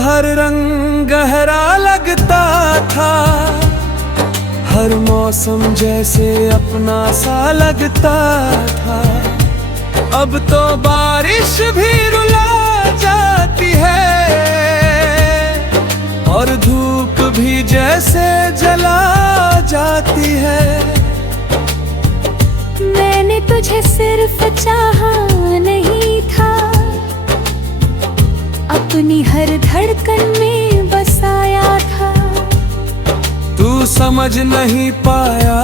हर रंग गहरा लगता था, हर मौसम जैसे अपना सा लगता था। अब तो बारिश भी रुला जाती है और धूप भी जैसे जला जाती है। मैंने तुझे सिर्फ चाहा नहीं था, अपनी हर धड़कन में बसाया था। तू समझ नहीं पाया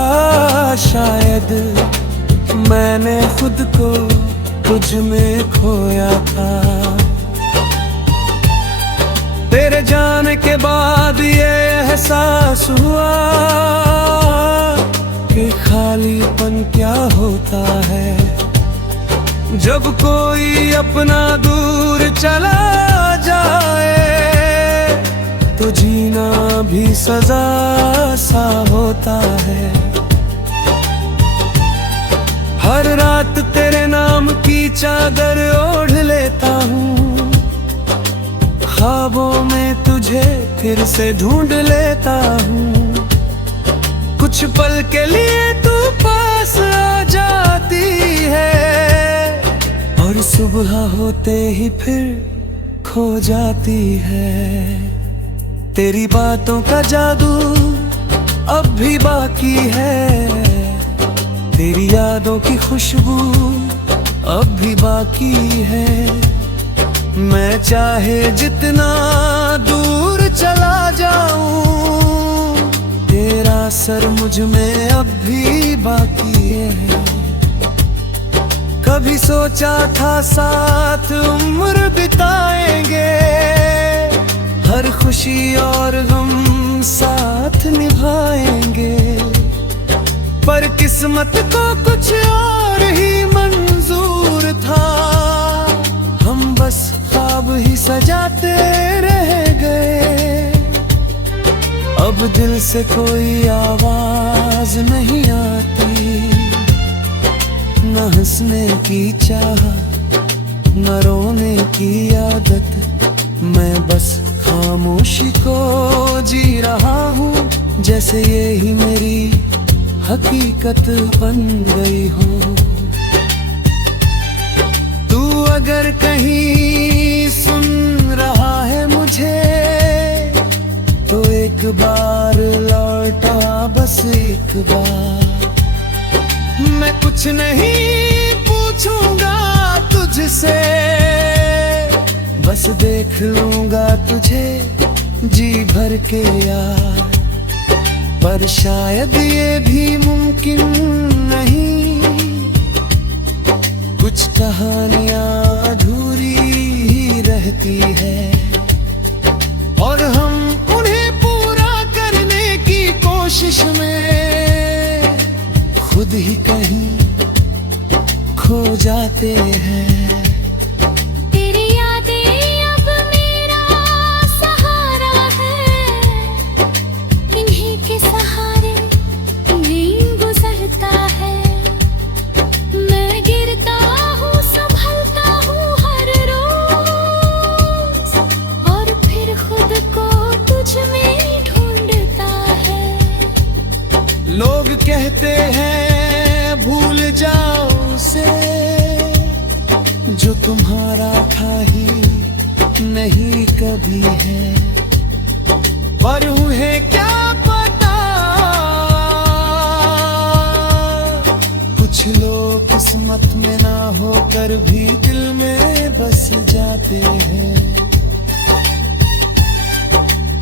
शायद, मैंने खुद को तुझ में खोया था। तेरे जाने के बाद ये एहसास हुआ कि खालीपन क्या होता है। जब कोई अपना दूर चला जाए तो जीना भी सजा सा होता है। हर रात तेरे नाम की चादर ओढ़ लेता हूँ, ख्वाबों में तुझे फिर से ढूंढ लेता हूँ। कुछ पल के लिए तू पास आ जाती है और सुबह होते ही फिर खो जाती है। तेरी बातों का जादू अब भी बाकी है, तेरी यादों की खुशबू अब भी बाकी है। मैं चाहे जितना दूर चला जाऊं, तेरा असर मुझ में अब भी बाकी है। कभी सोचा था साथ उम्र बिताएंगे, हर खुशी और गम साथ निभाएंगे। पर किस्मत को कुछ और ही मंजूर था, हम बस ख्वाब ही सजाते रह गए। अब दिल से कोई आवाज नहीं आती, न हंसने की चाहत न रोने की आदत। मैं बस खामोशी को जी रहा हूँ, जैसे ये ही मेरी हकीकत बन गई हो। तू अगर कहीं सुन रहा है मुझे, तो एक बार लौटा बस एक बार। मैं कुछ नहीं पूछूंगा तुझसे, बस देख लूंगा तुझे जी भर के यार। पर शायद ये भी मुमकिन नहीं, कुछ कहानियां अधूरी ही रहती है और हम उन्हें पूरा करने की कोशिश में खुद ही कहीं खो जाते हैं। लोग कहते हैं भूल जाओ उसे, जो तुम्हारा था ही नहीं कभी है। पर उन्हें क्या पता, कुछ लोग किस्मत में ना होकर भी दिल में बस जाते हैं।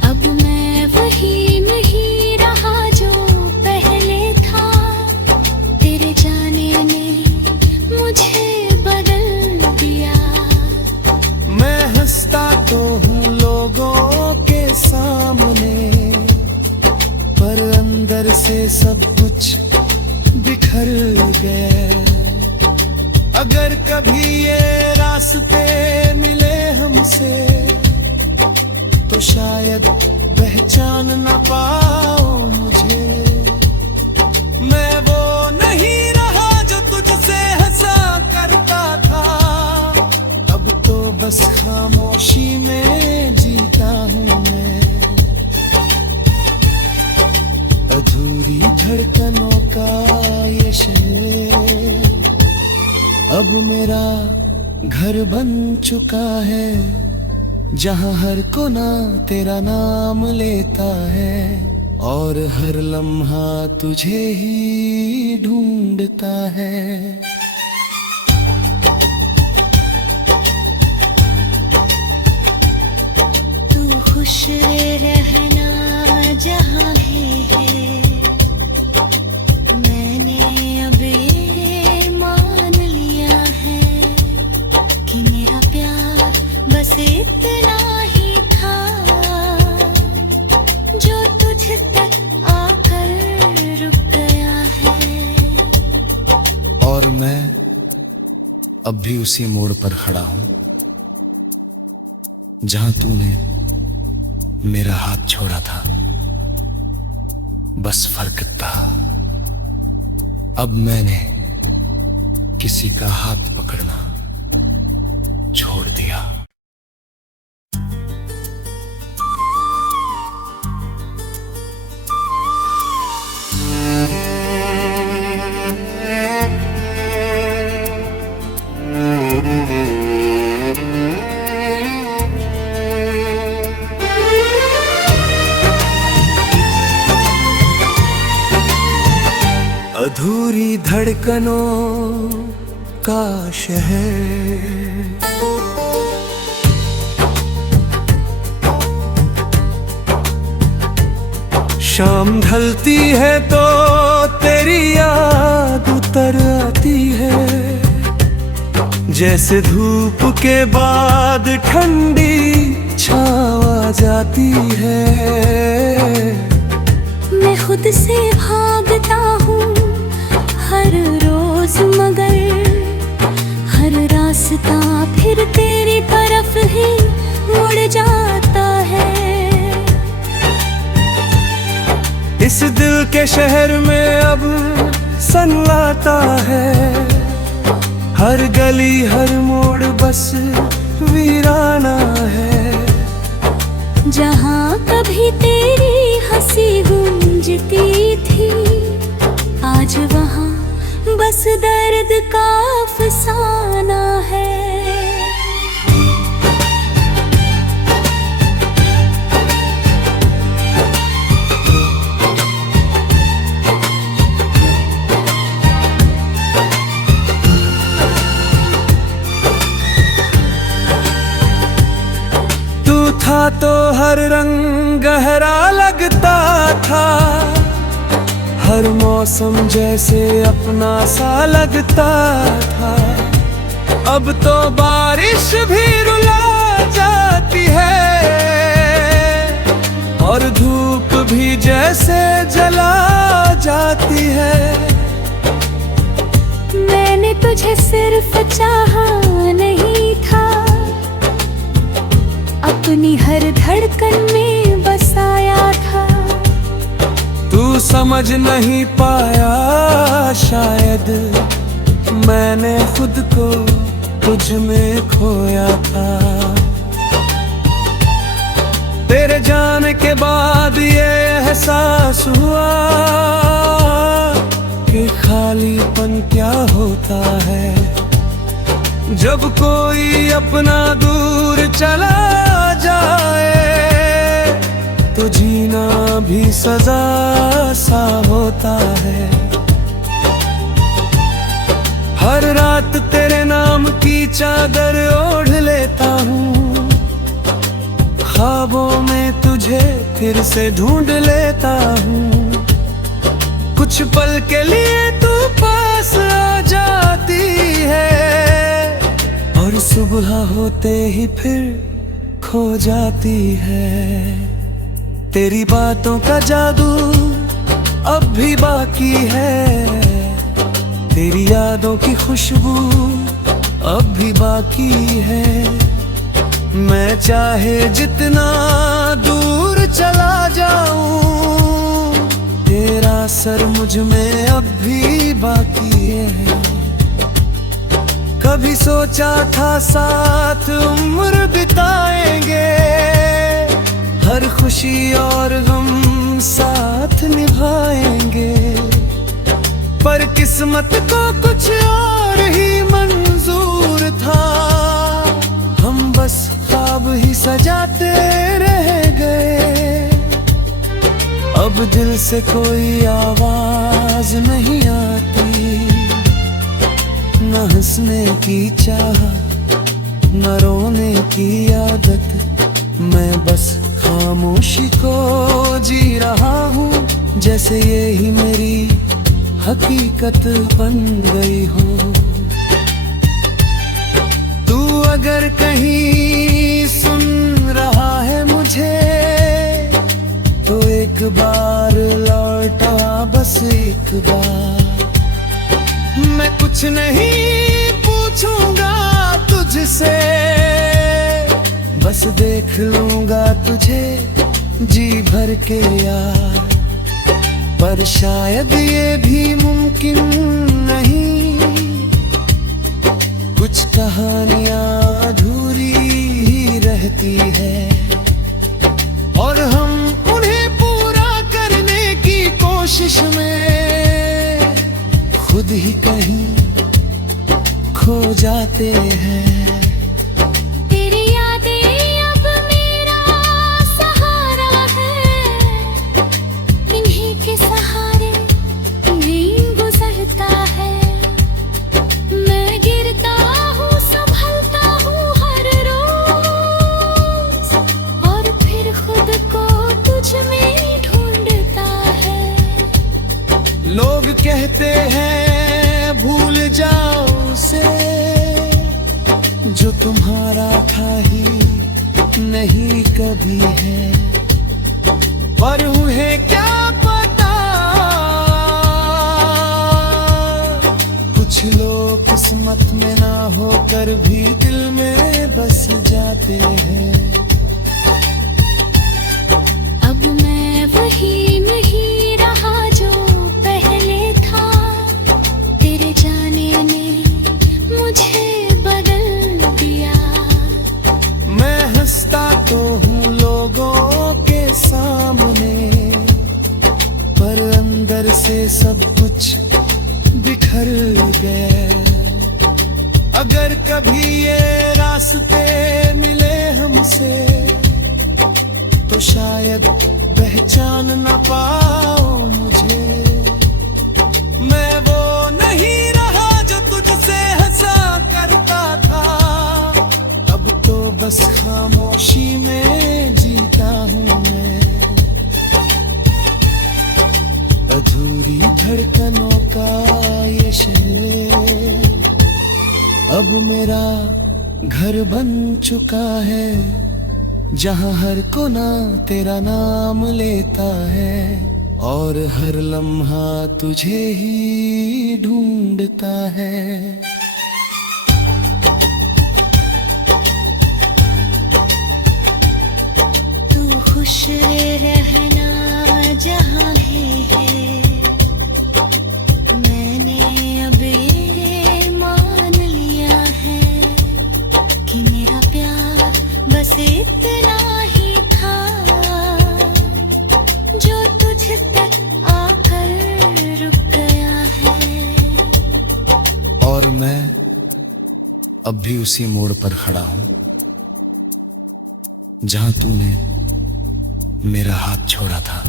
अब मैं वही नहीं रहा जो तो हूँ लोगों के सामने, पर अंदर से सब कुछ बिखर गया। अगर कभी ये रास्ते मिले हमसे, तो शायद पहचान न पाओ मुझे। मैं वो नहीं रहा जो तुझसे हंसा करता था, अब तो बस खामोशी में जीता अब मेरा घर बन चुका है, जहाँ हर कोना तेरा नाम लेता है, और हर लम्हा तुझे ही ढूंढता है। तू खुश रहना जहाँ है, मैंने अब ये मान लिया है कि मेरा प्यार बस इतना ही था, जो तुझ तक आकर रुक गया है। और मैं अब भी उसी मोड़ पर खड़ा हूं, जहां तूने मेरा हाथ छोड़ा था। बस फर्क था, अब मैंने किसी का हाथ पकड़ना छोड़ दिया। अधूरी धड़कनों का शहर, शाम ढलती है तो तेरी याद उतर आती है, जैसे धूप के बाद ठंडी छाँव आ जाती है। मैं खुद से भागता हूँ हर रोज, मगर हर रास्ता फिर तेरी तरफ ही मुड़ जाता है। इस दिल के शहर में अब सन्नाटा है, हर गली हर मोड़ बस वीराना है। जहाँ कभी तेरी हंसी गूंजती थी, आज वहाँ बस दर्द का अफसाना है। तू था तो हर रंग गहरा लगता था, हर मौसम जैसे अपना सा लगता था। अब तो बारिश भी रुला जाती है, और धूप भी जैसे जला जाती है। मैंने तुझे सिर्फ चाहा नहीं था, अपनी हर धड़कन में बसाया था। तू समझ नहीं पाया शायद, मैंने खुद को तुझ में खोया था। तेरे जाने के बाद ये एहसास हुआ कि खालीपन क्या होता है। जब कोई अपना दूर चला जाए, तो जीना भी सजा सा होता है। हर रात तेरे नाम की चादर ओढ़ लेता हूँ, ख्वाबों में तुझे फिर से ढूंढ लेता हूँ। कुछ पल के लिए तू पास आ जाती है, और सुबह होते ही फिर खो जाती है। तेरी बातों का जादू अब भी बाकी है, तेरी यादों की खुशबू अब भी बाकी है। मैं चाहे जितना दूर चला जाऊं, तेरा असर मुझ में अब भी बाकी है। कभी सोचा था साथ उम्र बिताएंगे, हर खुशी और गम साथ निभाएंगे, पर किस्मत को कुछ और ही मंजूर था, हम बस ख्वाब ही सजाते रह गए। अब दिल से कोई आवाज नहीं आती, न हंसने की चाहत, न रोने की आदत। मैं बस खामोशी को जी रहा हूँ, जैसे ये ही मेरी हकीकत बन गई हो। तू अगर कहीं सुन रहा है मुझे, तो एक बार लौटा, बस एक बार। मैं कुछ नहीं पूछूंगा तुझसे, बस देख लूंगा तुझे जी भर के यार। पर शायद ये भी मुमकिन नहीं, कुछ कहानियां अधूरी ही रहती है, और हम उन्हें पूरा करने की कोशिश में खुद ही कहीं खो जाते हैं। लोग कहते हैं भूल जाओ उसे, जो तुम्हारा था ही नहीं कभी है। पर उन्हें क्या पता, कुछ लोग किस्मत में ना होकर भी दिल में बस जाते हैं। अब मैं वही नहीं रहा जो पहले था, तेरे जाने ने मुझे बदल दिया। मैं हंसता तो हूँ लोगों के सामने, पर अंदर से सब कुछ बिखर गया। अगर कभी ये रास्ते मिले हमसे, तो शायद पहचान न पाओ मुझे। मैं वो नहीं रहा जो तुझसे हंसा करता था, अब तो बस खामोशी में जीता हूँ मैं। अधूरी धड़कनों का ये शहर अब मेरा घर बन चुका है, जहाँ हर कोना तेरा नाम लेता है, और हर लम्हा तुझे ही ढूंढता है। तू खुश रहना जहाँ है, मैंने अब ये मान लिया है कि मेरा प्यार बस इतना ही था, जो तुझ तक आकर रुक गया है। और मैं अब भी उसी मोड़ पर खड़ा हूं, जहां तूने मेरा हाथ छोड़ा था।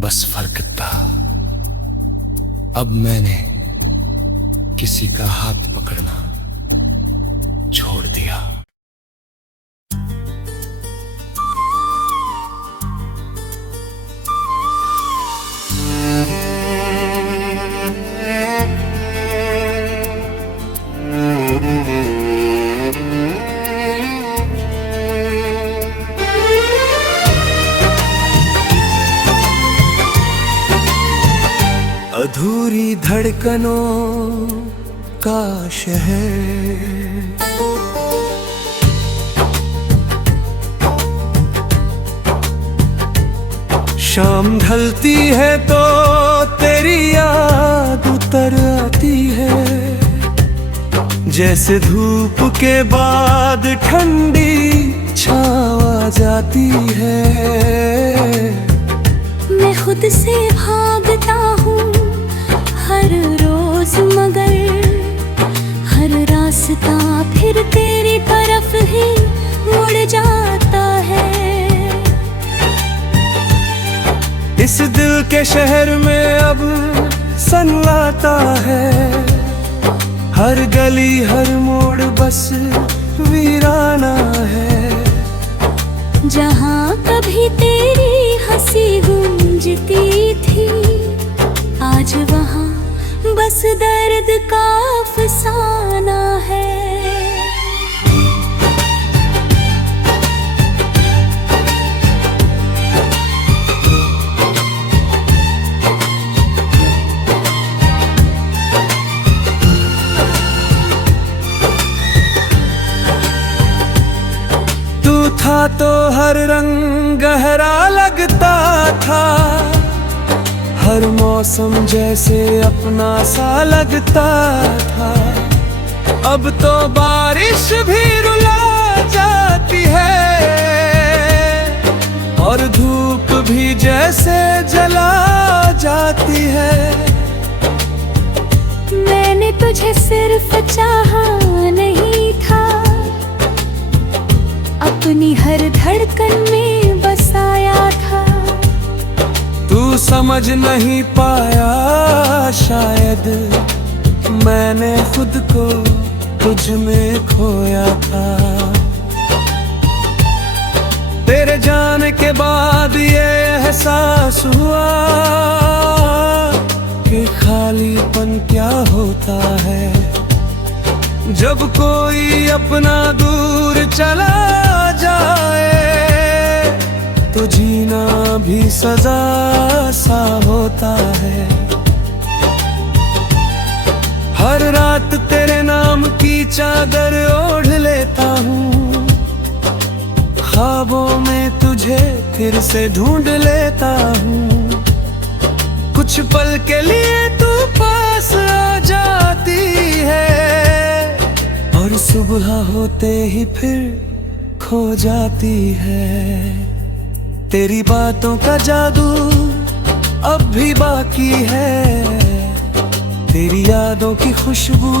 बस फर्क था, अब मैंने किसी का हाथ पकड़ना छोड़ दिया। अधूरी धड़कनों का शहर, शाम ढलती है तो तेरी याद उतर आती है, जैसे धूप के बाद ठंडी छाँव आ जाती है। मैं खुद से भागता हूँ हर रोज, मगर हर फिर तेरी तरफ ही मुड़ जाता है। इस दिल के शहर में अब सन्नाटा है, हर गली हर मोड़ बस वीराना है। जहाँ कभी तेरी हंसी गूंजती थी, आज वहाँ बस दर्द का अफसाना है। था तो हर रंग गहरा लगता था, हर मौसम जैसे अपना सा लगता था। अब तो बारिश भी रुला जाती है और धूप भी जैसे जला जाती है। मैंने तुझे सिर्फ चाहा नहीं था, अपनी हर धड़कन में बसाया था। तू समझ नहीं पाया शायद, मैंने खुद को तुझ में खोया था। तेरे जाने के बाद ये एहसास हुआ कि खालीपन क्या होता है। जब कोई अपना दूर चला जाए तो जीना भी सजा सा होता है। हर रात तेरे नाम की चादर ओढ़ लेता हूँ, ख्वाबों में तुझे फिर से ढूंढ लेता हूँ। कुछ पल के लिए तू पास आ जाती है और सुबह होते ही फिर खो जाती है। तेरी बातों का जादू अब भी बाकी है, तेरी यादों की खुशबू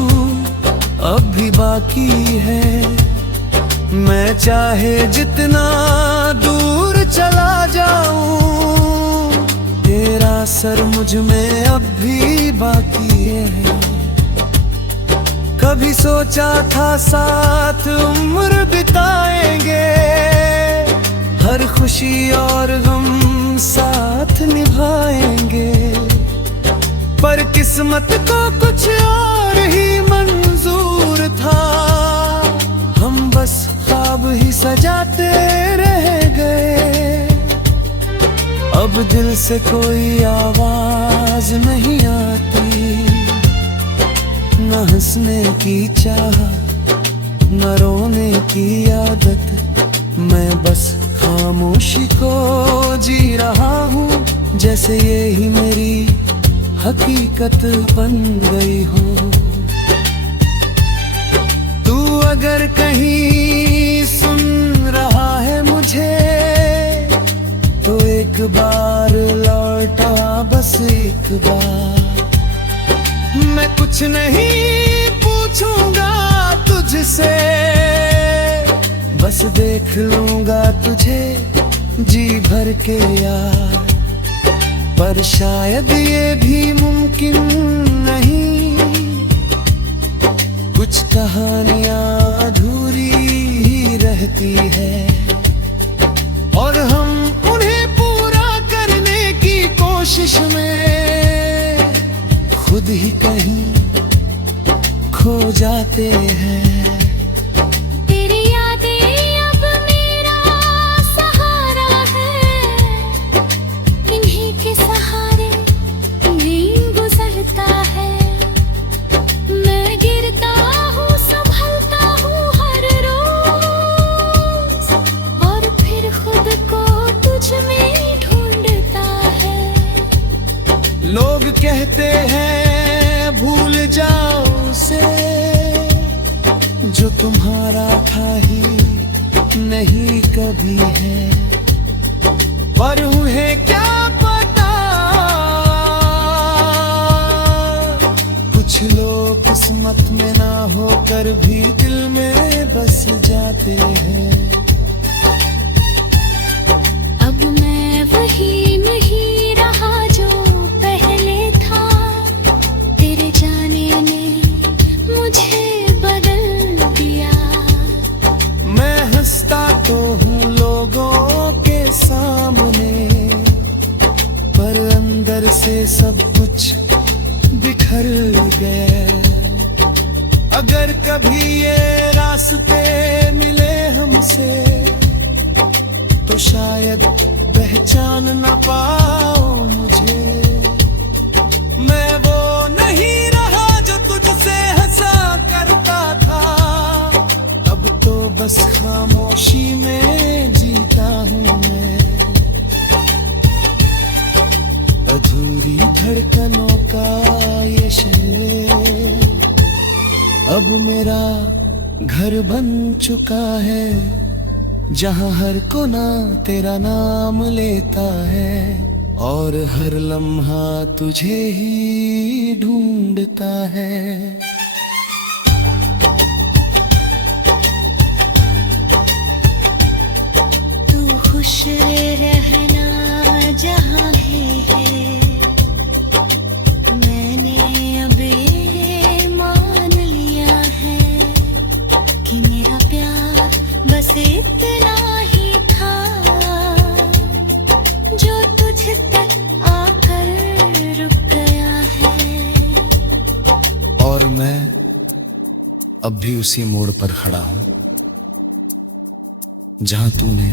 अब भी बाकी है। मैं चाहे जितना दूर चला जाऊं, तेरा असर मुझ में अब भी बाकी है। कभी सोचा था साथ उम्र बिताएंगे, हर खुशी और गम साथ निभाएंगे। पर किस्मत को कुछ और ही मंजूर था, हम बस ख्वाब ही सजाते रह गए। अब दिल से कोई आवाज नहीं आती, न हंसने की चाहत न रोने की आदत। मैं बस खामोशी को जी रहा हूँ, जैसे ये ही मेरी हकीकत बन गई हो। तू अगर कहीं सुन रहा है मुझे, तो एक बार लौटा बस एक बार। मैं कुछ नहीं पूछूंगा तुझसे, बस देख लूंगा तुझे जी भर के यार। पर शायद ये भी मुमकिन नहीं, कुछ कहानियां अधूरी ही रहती है और हम उन्हें पूरा करने की कोशिश में खुद ही कहीं खो जाते हैं। तेरी यादें अब मेरा सहारा है, इन्हीं के सहारे दिन गुजरता है। मैं गिरता हूँ संभलता हूँ हर रोज, और फिर खुद को तुझ में ढूंढता है। लोग कहते हैं भूल जाओ उसे, जो तुम्हारा था ही नहीं कभी है। पर उन्हें क्या पता, कुछ लोग किस्मत में ना होकर भी दिल में बस जाते हैं। अब मैं वही नहीं रहा जो पहले था, तेरे जाने ने मुझे बदल दिया। मैं हंसता तो हूँ लोगों के सामने, पर अंदर से सब कुछ बिखर गया। अगर कभी ये रास्ते मिले हमसे तो शायद पहचान न पाओ मुझे। मैं वो नहीं रहा जो तुझसे हंसा करता था, अब तो बस खामोशी में जीता हूँ मैं। अधूरी धड़कनों का ये शहर अब मेरा घर बन चुका है, जहाँ हर कोना तेरा नाम लेता है और हर लम्हा तुझे ही ढूंढता है। तू खुश रहना जहाँ है, मैंने अब ये मान लिया है कि मेरा प्यार बस इतना ही था जो तुझ तक आकर रुक गया है। और मैं अब भी उसी मोड़ पर खड़ा हूँ जहाँ तूने